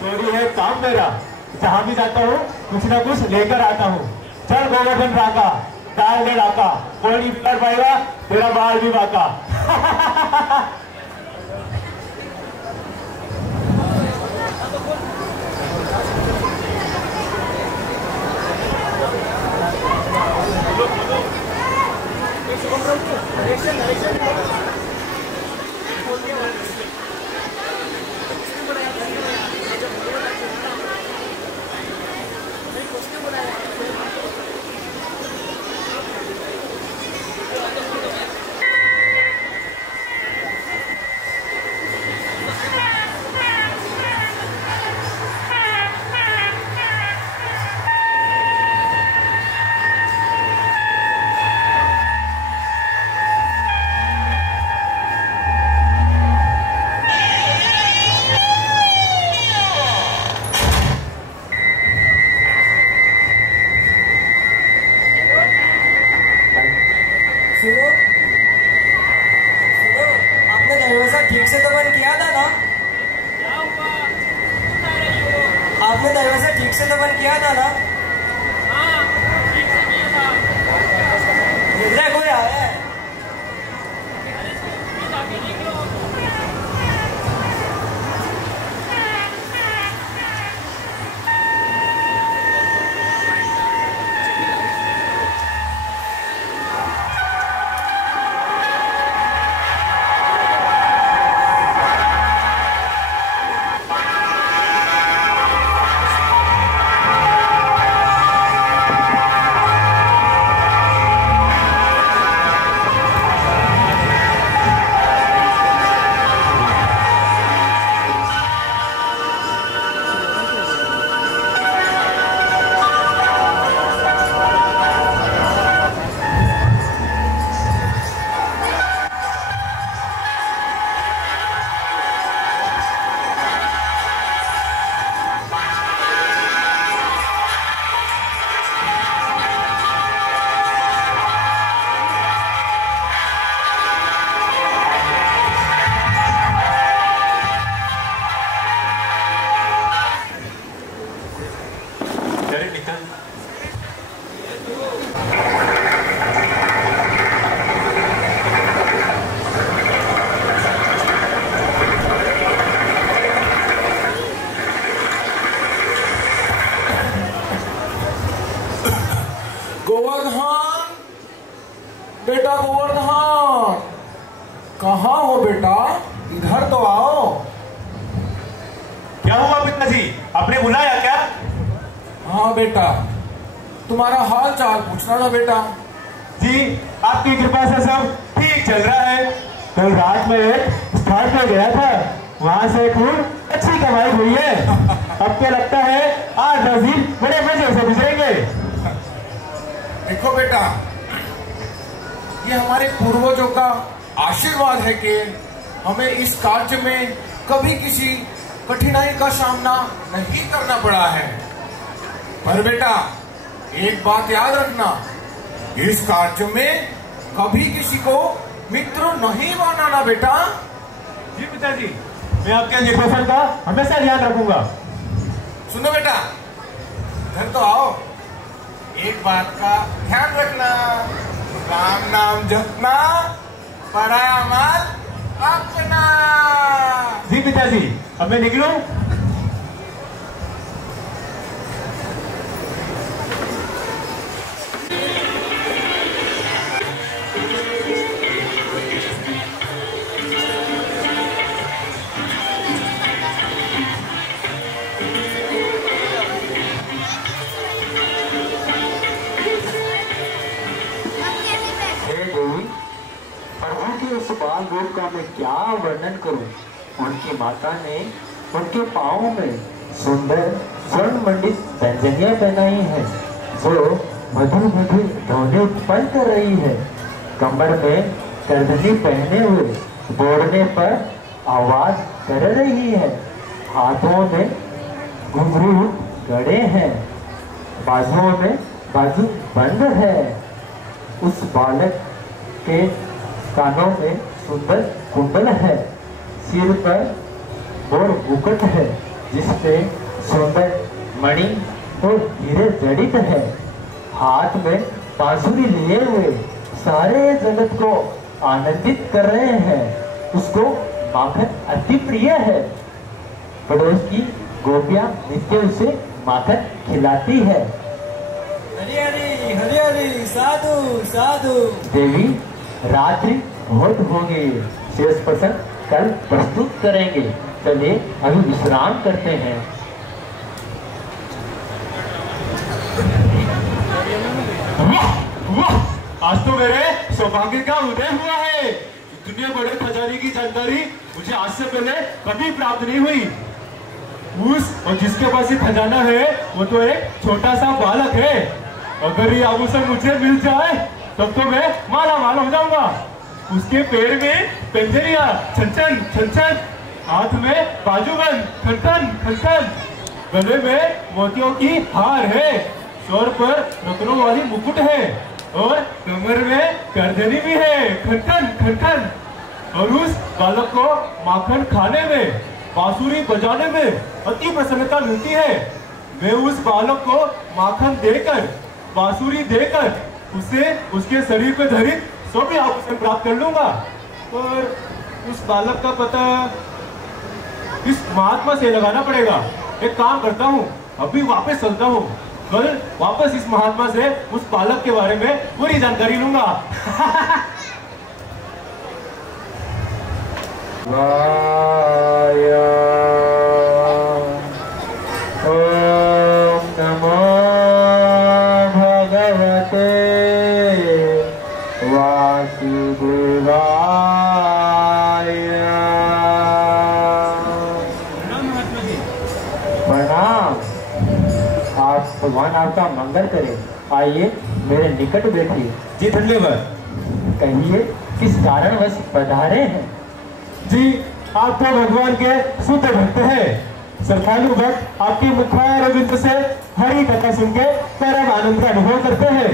चोरी है काम मेरा, जहाँ भी जाता हूँ कुछ ना कुछ लेकर आता हूँ। चल गोवर्धन राका, डाल दे डाका, कोई नहीं कर पाएगा, तेरा बाल भी बाका। आपने दरवाजा ठीक से तो बंद किया था ना? हाँ, ठीक से किया था। इधर कोई आया है? अरे जाके देख लो। गोवर्धन, बेटा गोवर्धन, कहाँ हो बेटा? इधर तो आओ। क्या हुआ पिताजी, आपने बुलाया क्या? हाँ बेटा, तुम्हारा हाल चाल पूछना था बेटा। जी, आपकी कृपा से सब ठीक चल रहा है। कल रात में एक स्थान पे गया था, वहाँ से खूब अच्छी कमाई हुई है। अब क्या लगता है 8-10 दिन बड़े मजे से गुजरेंगे। देखो बेटा, ये हमारे पूर्वजों का आशीर्वाद है कि हमें इस कार्य में कभी किसी कठिनाई का सामना नहीं करना पड़ा है। पर बेटा, एक बात याद रखना, इस कार्य में कभी किसी को मित्र नहीं बनाना बेटा। जी पिताजी, मैं आपके निर्देशन का हमेशा ध्यान रखूंगा। सुनो बेटा, घर तो आओ। एक बात का ध्यान रखना, राम नाम जपना, पराया माल अपना। जी पिताजी, अब मैं निकलूं? उस बाल रूप का मैं क्या वर्णन करूं। उनकी माता ने उनके पाँव में सुंदर स्वर्ण मंडित पैंजनियां पहनाई है, जो मधुर मधुर ध्वनि उत्पन्न कर रही है। कमर में करधनी पहने हुए दौड़ने पर आवाज कर रही है। हाथों में घुंघरू गड़े हैं, बाजुओं में बाजू बंद है। उस बालक के कानों में सुंदर कुंडल है, सिर पर मोर मुकुट है, जिसपे सुंदर मणि और हीरे जड़ित है। हाथ में बांसुरी लिए हुए सारे जगत को आनंदित कर रहे हैं। उसको माखन अति प्रिय है। पड़ोस की गोपियां नित्य उसे माखन खिलाती है। हरी हरी हरी हरी साधु साधु। देवी रात्रि बहुत हो गई है, शेष प्रसंग कल प्रस्तुत करेंगे। चलिए अभी विश्राम करते हैं। वाह, आज तो मेरे सौभाग्य का उदय हुआ है। दुनिया बड़े खजाने की जानकारी मुझे आज से पहले कभी प्राप्त नहीं हुई। और जिसके पास ये खजाना है वो तो एक छोटा सा बालक है। अगर ये आभूषण मुझे मिल जाए तब तो मैं माला माल हो जाऊंगा। उसके पैर में पेंजरिया छन छन छन छन, हाथ में बाजूबंद खन खन खन खन, गले में मोतियों की हार है, सर पर रत्नों वाली मुकुट है और कमर में गर्दनी भी है, खन खन खन खन। और उस बालक को माखन खाने में, बांसुरी बजाने में अति प्रसन्नता मिलती है। मैं उस बालक को माखन देकर, बांसुरी देकर उसे उसके शरीर पर धरित सभी आभूषण प्राप्त कर लूंगा। पर उस बालक का पता इस महात्मा से लगाना पड़ेगा। एक काम करता हूँ, अभी वापस चलता हूँ, कल वापस इस महात्मा से उस बालक के बारे में पूरी जानकारी लूंगा। ओम नमो भगवते वासुदेवाय। प्रणाम। आप भगवान आपका मंगल करे। आइए मेरे निकट बैठिए। जी धन्यवाद। कहिए किस कारणवश पधारे हैं? जी आप तो भगवान के शुद्ध भक्त हैं। श्रद्धालु भक्त आपकी मुखारविंद से हरि कथा सुन के परम आनंद का अनुभव करते हैं।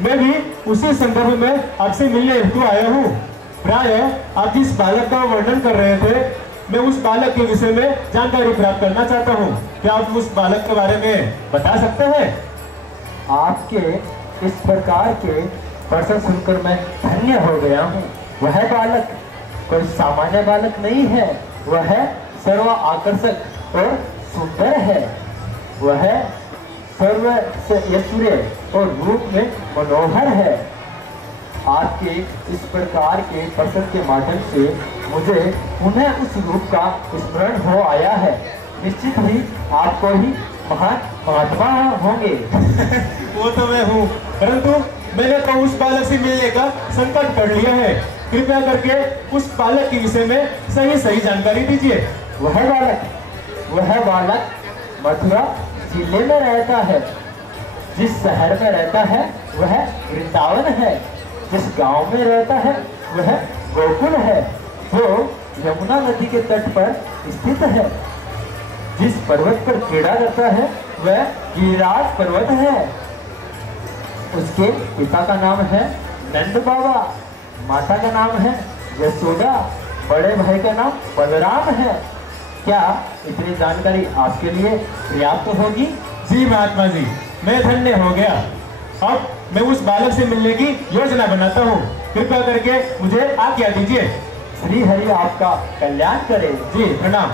मैं भी उसी संदर्भ में आपसे मिलने हेतु आया हूँ। प्राय आप जिस बालक का वर्णन कर रहे थे, मैं उस बालक के विषय में जानकारी प्राप्त करना चाहता हूँ। क्या आप उस बालक के बारे में बता सकते हैं? आपके इस प्रकार के प्रश्न सुनकर मैं धन्य हो गया हूँ। वह बालक कोई सामान्य बालक नहीं है। वह सर्व आकर्षक और सुंदर है। वह सर्व ऐश्वर्य और रूप में मनोहर है। आपके इस प्रकार के प्रश्न के माध्यम से मुझे पुनः उस रूप का स्मरण हो आया है। निश्चित ही आपको ही महान महात्मा होंगे। वो तो मैं हूँ, परंतु मैंने तो उस बालक से मिलने का संकल्प कर लिया है। कृपया करके उस बालक के विषय में सही सही जानकारी दीजिए। वह बालक मथुरा जिले में रहता है। जिस शहर में रहता है वह वृंदावन है। जिस गांव में रहता है वह गोकुल है, जो यमुना नदी के तट पर स्थित है। जिस पर्वत पर क्रीड़ा करता है वह गिरिराज पर्वत है। उसके पिता का नाम है नंद बाबा, माता का नाम है यशोदा, बड़े भाई का नाम बलराम है। क्या इतनी जानकारी आपके लिए पर्याप्त होगी? जी महात्मा जी, मैं धन्य हो गया। अब मैं उस बालक से मिलने की योजना बनाता हूँ। कृपया करके मुझे आज्ञा दीजिए। श्री हरि आपका कल्याण करे। जी प्रणाम।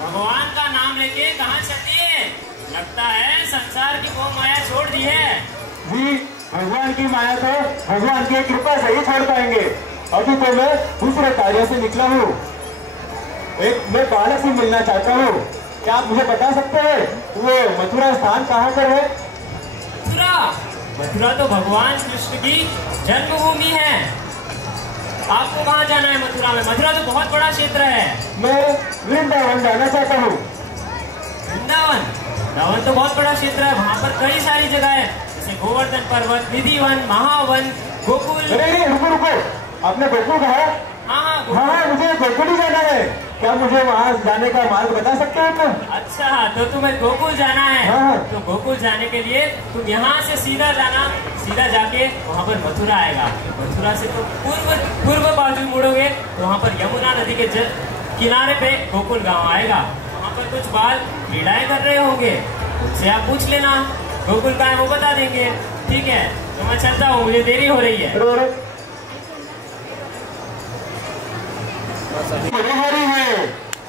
भगवान का नाम लेके कहाँ चलती है? लगता है संसार की वो माया छोड़ दी है। जी भगवान की माया को भगवान की कृपा से ही छोड़ पाएंगे। अभी तो मैं दूसरे कार्य से निकला हूँ। मैं बालक से मिलना चाहता हूँ। क्या आप मुझे बता सकते हैं वो मथुरा स्थान कहाँ पर है? मथुरा मथुरा तो भगवान कृष्ण की जन्मभूमि है। आपको कहाँ जाना है मथुरा में? मथुरा तो बहुत बड़ा क्षेत्र है। मैं वृंदावन जाना चाहता हूँ। वृंदावन? वृंदावन तो बहुत बड़ा क्षेत्र है, वहाँ पर कई सारी जगह है, जैसे गोवर्धन पर्वत, निधिवन, महावन, गोकुल। अरे रुको रुको, आपने गोकुल कहा? हाँ, हाँ, मुझे गोकुल ही जाना है। क्या मुझे वहाँ जाने का मार्ग बता सकते हो तुम? अच्छा, तो तुम्हें गोकुल जाना है। हाँ। तो गोकुल जाने के लिए तुम यहाँ से सीधा जाना, सीधा जाके वहाँ पर मथुरा आएगा। मथुरा से तो पूर्व बाजू मुड़ोगे तो वहाँ पर यमुना नदी के किनारे पे गोकुल गांव आएगा। वहाँ पर कुछ बाल क्रीड़ाएं कर रहे होंगे, उनसे आप पूछ लेना गोकुल का है, वो बता देंगे। ठीक है, तो मैं चलता हूँ, मुझे देरी हो रही है। मनोहारी है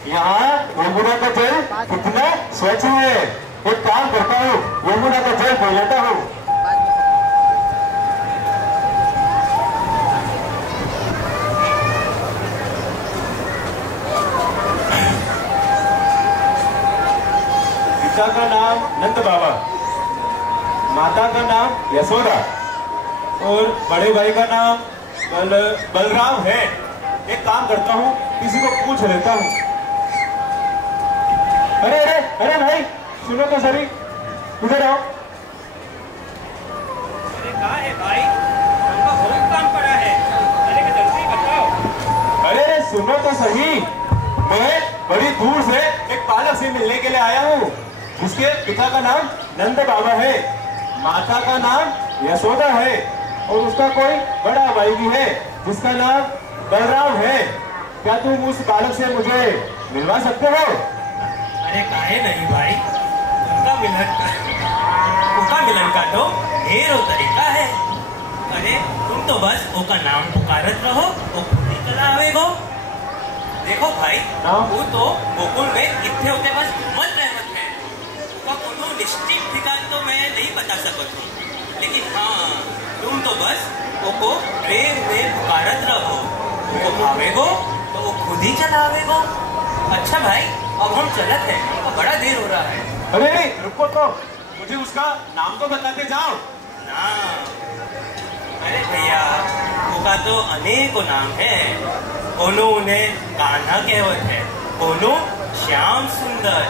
यहाँ, यमुना का जल कितना स्वच्छ है। एक काम करता हूँ, यमुना का जल पी लेता हूँ। पिता का नाम नंद बाबा, माता का नाम यशोदा और बड़े भाई का नाम बलराम है। एक काम करता हूँ, किसी को पूछ लेता हूँ। अरे अरे अरे भाई, सुनो तो सही, इधर आओ। अरे कहाँ है भाई? हमका बहुत काम पड़ा है, अरे जल्दी बताओ। अरे अरे सुनो तो सही, मैं बड़ी दूर से एक बालक से मिलने के लिए आया हूँ, जिसके पिता का नाम नंद बाबा है, माता का नाम यशोदा है और उसका कोई बड़ा भाई भी है जिसका नाम बलराम है। क्या तुम उस बालक से मुझे मिलवा सकते हो? अरे काहे नहीं भाई, उनका मिलन का तो ढेरों तरीका है। अरे तुम तो बस ओका नाम पुकारत रहो, वो खुद ही चला आवेगो। देखो भाई, वो तो गोकुल में इतने होते बस मत रहमत है, उसका कोनो निश्चित ठिकान तो मैं नहीं बता सकता हूँ, लेकिन हाँ तुम तो बस वो प्रेम में पुकारत रहो, वो भावेगो तो वो खुद ही चला आवेगो। अच्छा भाई, अब हम चलत हैं, तो बड़ा देर हो रहा है। अरे रुको तो, मुझे उसका नाम तो बताते जाओ ना। अरे भैया, उसका तो अनेकों नाम है। कोनो उन्हें कान्हा कहवत है, कोनो श्याम सुंदर,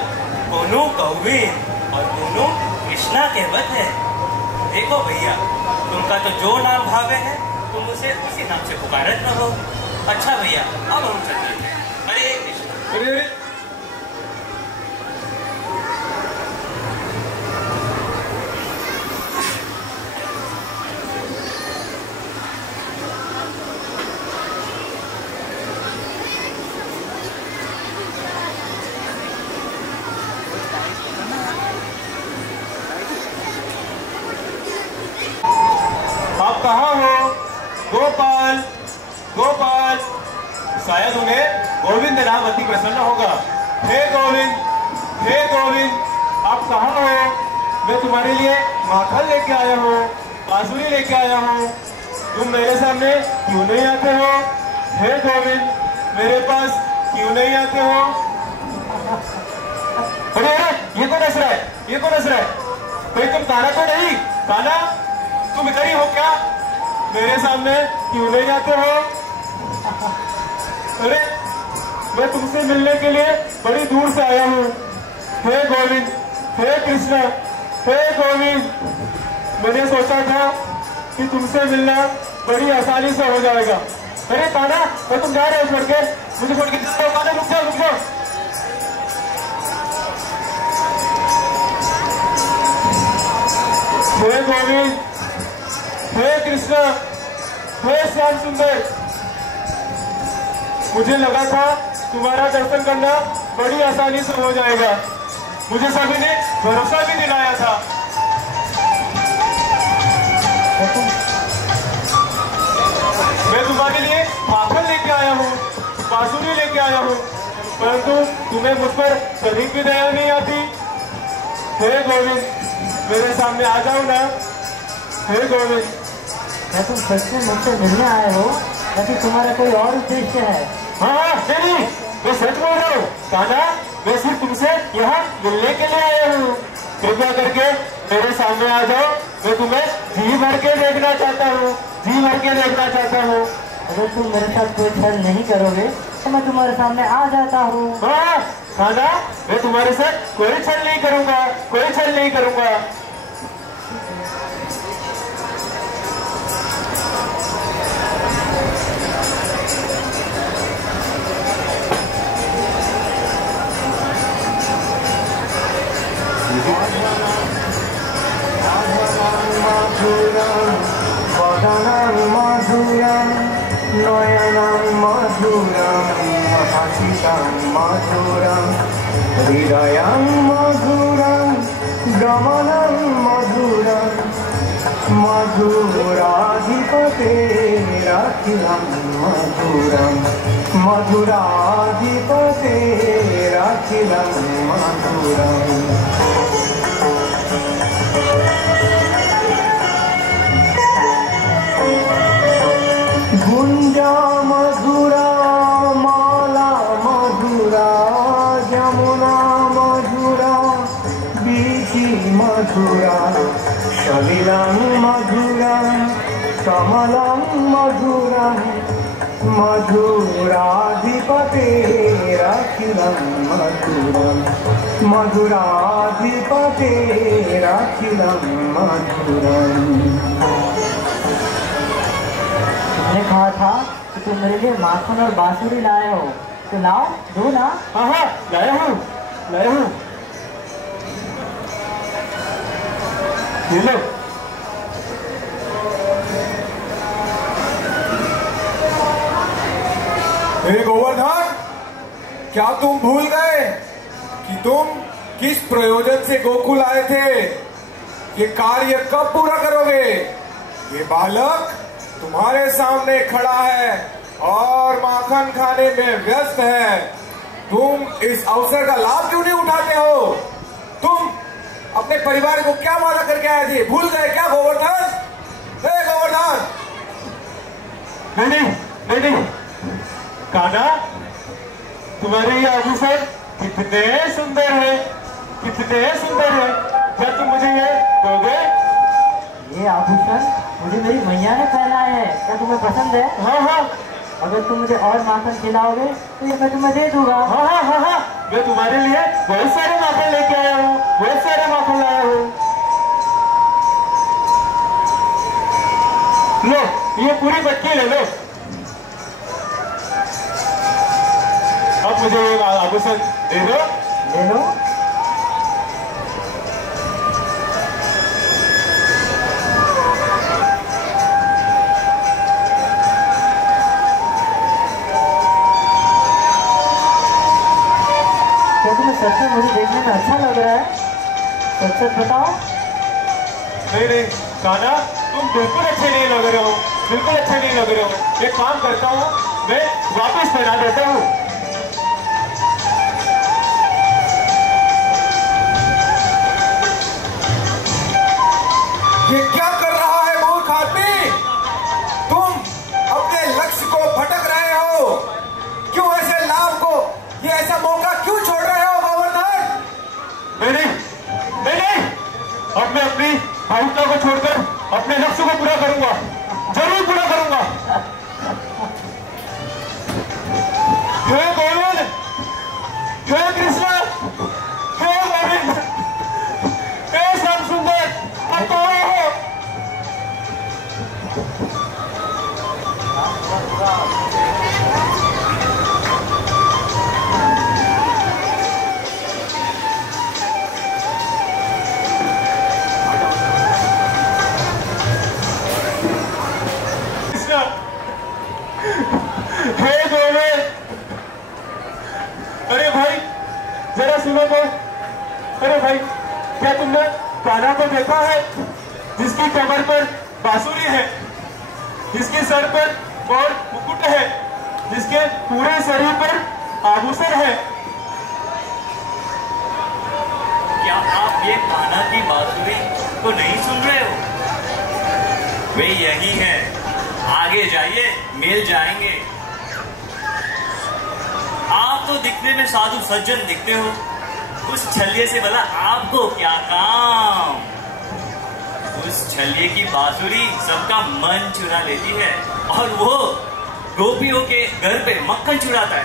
कोनो गोविंद और कोनो कृष्णा कहवत है। देखो भैया, तुमका तो जो नाम भावे है तुम उसे उसी नाम से पुकारत रहो। अच्छा भैया, अब हम चलते हैं। हरे कृष्ण। अरे आप कहाँ हो? गोपाल, गोपाल। शायद उन्हें गोविंद नाम अति प्रसन्न होगा। हे गोविंद, हे गोविंद, आप कहाँ हो? मैं तुम्हारे लिए माखन लेके आया हूँ, बांसुरी लेके आया हूँ, तुम मेरे सामने क्यों नहीं आते हो? हे गोविंद, मेरे पास क्यों नहीं आते हो? अरे ये कौन हंस रहा है? ये कौन हंस रहा है? कोई तुम काना तो नहीं? काना, तुम इधर ही हो क्या? मेरे सामने क्यों नहीं आते हो? अरे मैं तुमसे मिलने के लिए बड़ी दूर से आया हूँ। हे गोविंद, हे कृष्ण, हे गोविंद, मैंने सोचा था कि तुमसे मिलना बड़ी आसानी से हो जाएगा। अरे काना, मैं तुम जा रहे हो छोड़ के? मुझे छोड़ के काना, रुक जाओ, रुक जाओ। हे गोविंद, हे कृष्ण, हे श्याम सुंदर, मुझे लगा था तुम्हारा दर्शन करना बड़ी आसानी से हो जाएगा। मुझे सभी ने भरोसा भी दिलाया था। मैं तुम्हारे लिए माखन लेके आया हूँ, बांसुरी लेके आया हूँ, परंतु तुम्हें मुझ पर कभी भी दया नहीं आती। हे गोविंद, मेरे सामने आ जाओ ना। हे गोविंद। क्या तुम सच में मुझसे मिलने आए हो या फिर तुम्हारा कोई और उद्देश्य है? हाँ नहीं, मैं सच बोल रहा हूँ कान्हा, मैं सिर्फ तुमसे यहाँ मिलने के लिए आया हूँ। कृपया करके मेरे सामने आ जाओ मैं तुम्हें जी भर के देखना चाहता हूँ, जी भर के देखना चाहता हूँ। अगर तुम मेरे साथ कोई छल नहीं करोगे तो मैं तुम्हारे सामने आ जाता हूँ। हाँ खाना, मैं तुम्हारे साथ कोई छल नहीं करूँगा, कोई छल नहीं करूँगा। नयनं मधुरं हसितं मधुरं हृदयं मधुरं गमनं मधुरं मधुराधिपतेरखिलं मधुरं मधुराधिपतेरखिलं मधुरम्। गुंजा मधुरा माला मधुरा यमुना मधुरा बीची मधुरा सलिलं मधुरा कमलं मधुरा मधुराधिपतेरखिलं मधुरं मधुराधिपतेरखिलं मधुरम्। तुमने कहा था कि तुम मेरे लिए माखन और बांसुरी लाए हो, तो लाओ, दो ना। हाँ हाँ लाया हूँ, लाया हूँ। ये लो। हे गोवर्धन, क्या तुम भूल गए कि तुम किस प्रयोजन से गोकुल आए थे? ये कार्य कब पूरा करोगे? ये बालक तुम्हारे सामने खड़ा है और माखन खाने में व्यस्त है। तुम इस अवसर का लाभ क्यों नहीं उठाते हो? तुम अपने परिवार को क्या वादा करके आए थे? भूल गए क्या गोवर्धन? हे गोवर्धन! नहीं नहीं कान्हा, तुम्हारे ये आभूषण कितने सुंदर है, कितने सुंदर है। क्या तुम मुझे ये दोगे? ये आभूषण मुझे मेरी मैया ने पहनाए है, क्या तुम्हें पसंद है? हाँ हाँ अगर तुम मुझे और माखन खिलाओगे तो ये मैं तुम्हें दे दूंगा। हाँ हाँ हाँ हाँ, मैं तुम्हारे लिए बहुत सारे माखन लेके आया हूँ, बहुत सारे माखन लाया हूँ। लो ये पूरी बच्ची ले लो। अब मुझे ये आभूषण दे दो। ले लो। क्या तुम्हें सच में मुझे देखने में अच्छा लग रहा है? सच सच बताओ। नहीं कान्हा, तुम बिल्कुल अच्छे नहीं लग रहे हो, बिल्कुल अच्छे नहीं लग रहे हो। एक काम करता हूँ, मैं वापस पहना देता हूँ। ये क्या कर रहा है मूर्ख आदमी? तुम अपने लक्ष्य को भटक रहे हो। क्यों ऐसे लाभ को, ये ऐसा मौका क्यों छोड़ रहे हो गोवर्धन? नहीं अब मैं अपनी भावुकता को छोड़कर अपने लक्ष्य को पूरा करूंगा, जरूर पूरा करूंगा। हे गोविंद, हे कृष्ण, हे गोविंद, हे श्याम सुंदर, आप कौन हो? हे गोविंद, अरे भाई जरा सुनो तो। अरे भाई, क्या तुमने कान्हा को देखा है जिसकी कमर पर बांसुरी है, जिसके सर पर और मुकुट है, जिसके पूरे शरीर पर आभूषण है? क्या आप ये कान्हा की बांसुरी को नहीं सुन रहे हो? वे यही है, आगे जाइए, मिल जाएंगे। आप तो दिखने में साधु सज्जन दिखते हो, उस छल्ले से भला आपको क्या काम? उस छलिए की बांसुरी सबका मन चुरा लेती है और वो गोपियों के घर पे मक्खन चुराता है।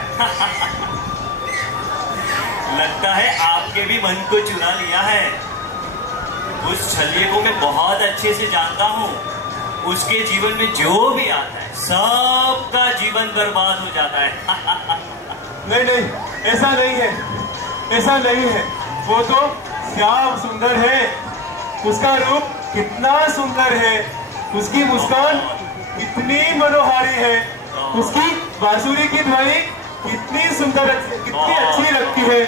लगता है आपके भी मन को चुरा लिया है। उस छलिए को मैं बहुत अच्छे से जानता हूँ। उसके जीवन में जो भी आता है सबका जीवन बर्बाद हो जाता है। नहीं नहीं, ऐसा नहीं है, ऐसा नहीं है। वो तो श्याम सुंदर है, उसका रूप कितना सुंदर है, उसकी मुस्कान कितनी मनोहारी है, उसकी बांसुरी की ध्वनि कितनी सुंदर, कितनी अच्छी लगती है,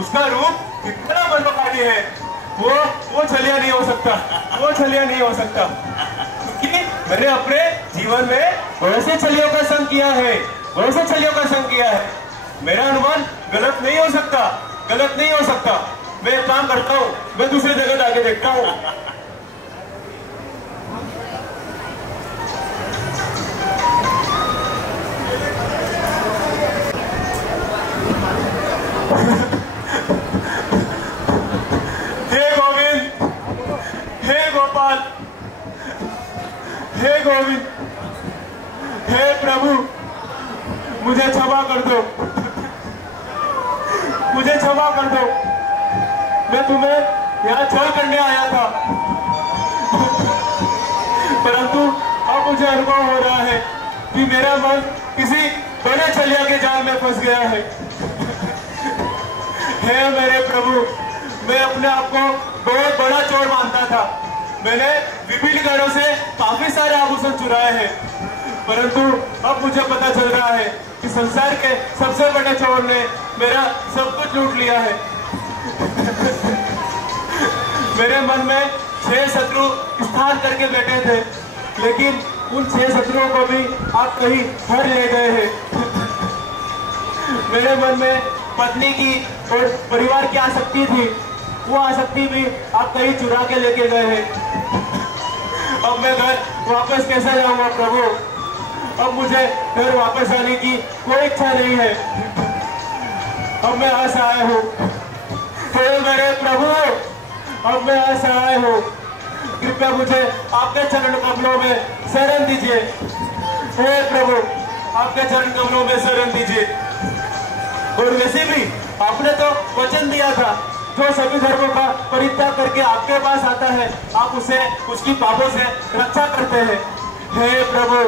उसका रूप कितना मनोहारी है। वो छलिया नहीं हो सकता, वो छलिया नहीं हो सकता। क्योंकि मैंने अपने जीवन में बहुत से छलियों का संग किया है, बहुत से छलियों का संग किया है। मेरा अनुमान गलत नहीं हो सकता, गलत नहीं हो सकता। मैं एक काम करता हूँ, मैं दूसरी जगह जाके देखता हूँ। हे गोविंद, हे गोपाल, हे गोविंद, हे प्रभु, मुझे क्षमा कर दो, मुझे क्षमा कर दो। मैं तुम्हें यहाँ छल करने आया था, परंतु अब मुझे अनुभव हो रहा है कि मेरा मन किसी बड़े छलिया के जाल में फंस गया है। हे मेरे प्रभु, मैं अपने आप को बहुत बड़ा चोर मानता था। मैंने विभिन्न घरों से काफी सारे आभूषण चुराए हैं, परंतु अब मुझे पता चल रहा है कि संसार के सबसे बड़े चोर ने मेरा सब कुछ लूट लिया है। मेरे मन में 6 शत्रु स्थान करके बैठे थे, लेकिन उन 6 शत्रुओं को भी आप कहीं हर ले गए हैं। मेरे मन में पत्नी की और परिवार की आसक्ति थी, वो आसक्ति भी आप कहीं चुरा के लेके गए हैं। अब मैं घर वापस कैसे जाऊंगा प्रभु? अब मुझे घर वापस आने की कोई इच्छा नहीं है। अब मैं यहाँ से आया हूँ, हे मेरे प्रभु, अब मैं यहाँ से आया हूँ, कृपया मुझे आपके चरण कमलों में शरण दीजिए। हे प्रभु, आपके चरण कमलों में शरण दीजिए। और वैसे भी आपने तो वचन दिया था, जो सभी धर्मों का परित्याग करके आपके पास आता है, आप उसे उसकी पापों से रक्षा करते हैं। हे प्रभु,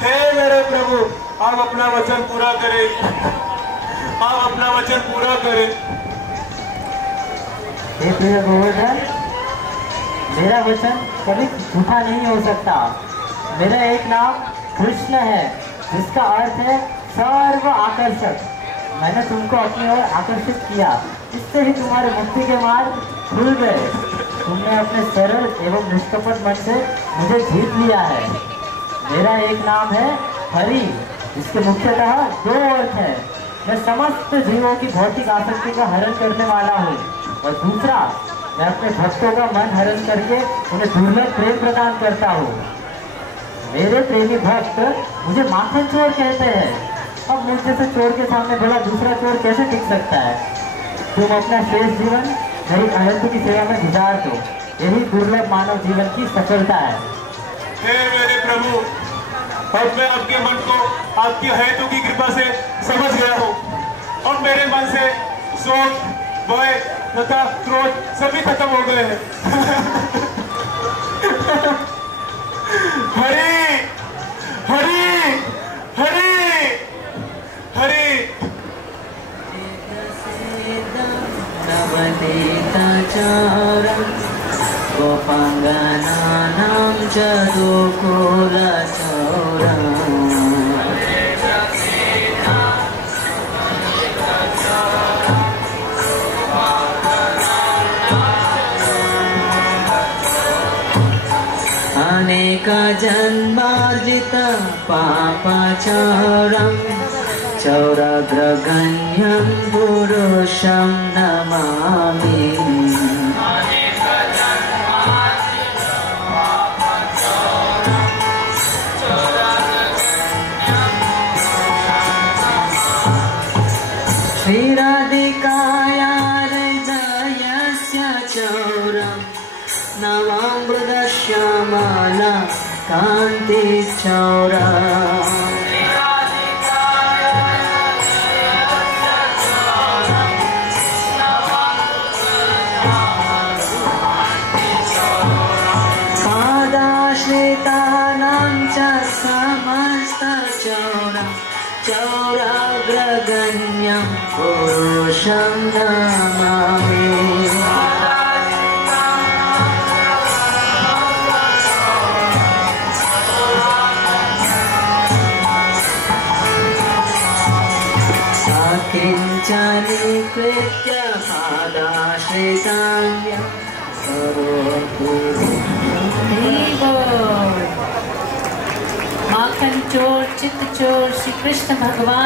हे मेरे प्रभु, आप अपना वचन पूरा करें, आप अपना वचन पूरा करें। हे प्रिय गोवर्धन, मेरा वचन कभी झूठा नहीं हो सकता। मेरा एक नाम कृष्ण है, जिसका अर्थ है सर्व आकर्षक। मैंने तुमको अपनी ओर आकर्षित किया, इससे ही तुम्हारे मुक्ति के मार्ग खुल गए। तुमने अपने सरल एवं निष्कपट मन से मुझे जीत लिया है। मेरा एक नाम है हरि, जिसके मुख्यतः 2 अर्थ है। मैं समस्त जीवों की भौतिक आसक्ति का हरण करने वाला हूँ, और दूसरा, मैं अपने भक्तों का मन हरण करके उन्हें दुर्लभ प्रेम प्रदान करता हूँ। मेरे प्रेमी भक्त मुझे माखन चोर कहते हैं। अब मुझ जैसे चोर के सामने भला दूसरा चोर कैसे टिक सकता है? तुम अपना शेष जीवन मेरी अनंत की सेवा में गुजार दो, यही दुर्लभ मानव जीवन की सफलता है। हे मेरे प्रभु, अब मैं आपके मन को आपकी हेतु की कृपा से समझ गया हूँ। अब मेरे मन से शोक, भय तथा क्रोध सभी खत्म हो गए हैं। हरि हरि हरि हरि। गोपांगनानां च गोकुलचौरम्। अनेक जन्मार्जित पापचौरम् चौरग्रगण्यं पुरुषं नमामि। श्रीराधिकाया हृदयस्य चौरं नमामि। चौरा पादाश्रितानां च समस्त चौरा चौराग्रगण्यं पुरुषं नमामि किञ्चनीकृत्य पादाश्रितां करोतु माखन चोर चित्त चोर श्री कृष्ण भगवान